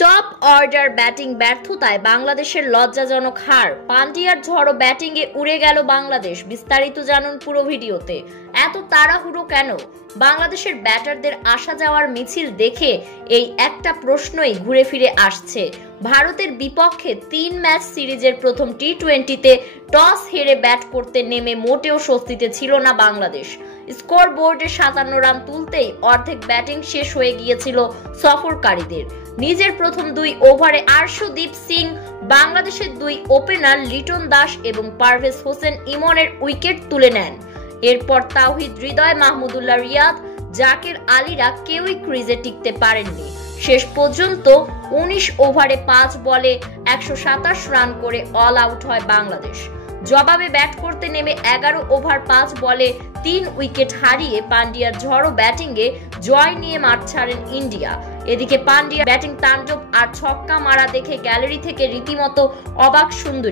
Top order batting ব্যর্থতায় বাংলাদেশের লজ্জাজনক হার। পান্ডিয়ার ঝড়ো ব্যাটিংয়ে উড়ে গেল বাংলাদেশ। বিস্তারিত জানুন পুরো ভিডিওতে। এত তাড়াহুড়ো কেন? বাংলাদেশের ব্যাটারদের আসা যাওয়ার মিছিল দেখে এই একটা প্রশ্নই ঘুরে ফিরে আসছে। ভারতের বিপক্ষে 3 ম্যাচ সিরিজের প্রথম টি-20তে টস হেরে ব্যাট করতে নেমে মোটেও স্বস্তিতে ছিল না বাংলাদেশ। স্কোর বোর্ডে 57 রান তুলতেই অর্ধেক ব্যাটিং শেষ হয়ে গিয়েছিল সফরকারীদের। নিজের প্রথম 2 ওভারে আর্শদীপ সিং, বাংলাদেশের 2 ওপেনার লিটন দাস এবং পারভেজ হোসেন ইমনের উইকেট তুলে নেন। এরপর তাওহিদ হৃদয়, মাহমুদুল্লাহ রিয়াদ, জাকের আলীরা কেউই ক্রিজে টিকতে পারেননি। শেষ পর্যন্ত 19 ওভারে 5 বলে 127 রান করে অল আউট হয় বাংলাদেশ। জবাবে ব্যাট করতে নেমে 11 ওভার 5 বলে 3 উইকেট হারিয়ে পান্ডিয়ার ঝড়ো ব্যাটিংয়ে জয় নিয়ে মাঠ ছাড়েন ইন্ডিয়া। এদিকে পান্ডিয়া ব্যাটিং তাণ্ডব আর ছক্কা মারা দেখে গ্যালারি থেকে রীতিমতো অবাক সুন্দরী।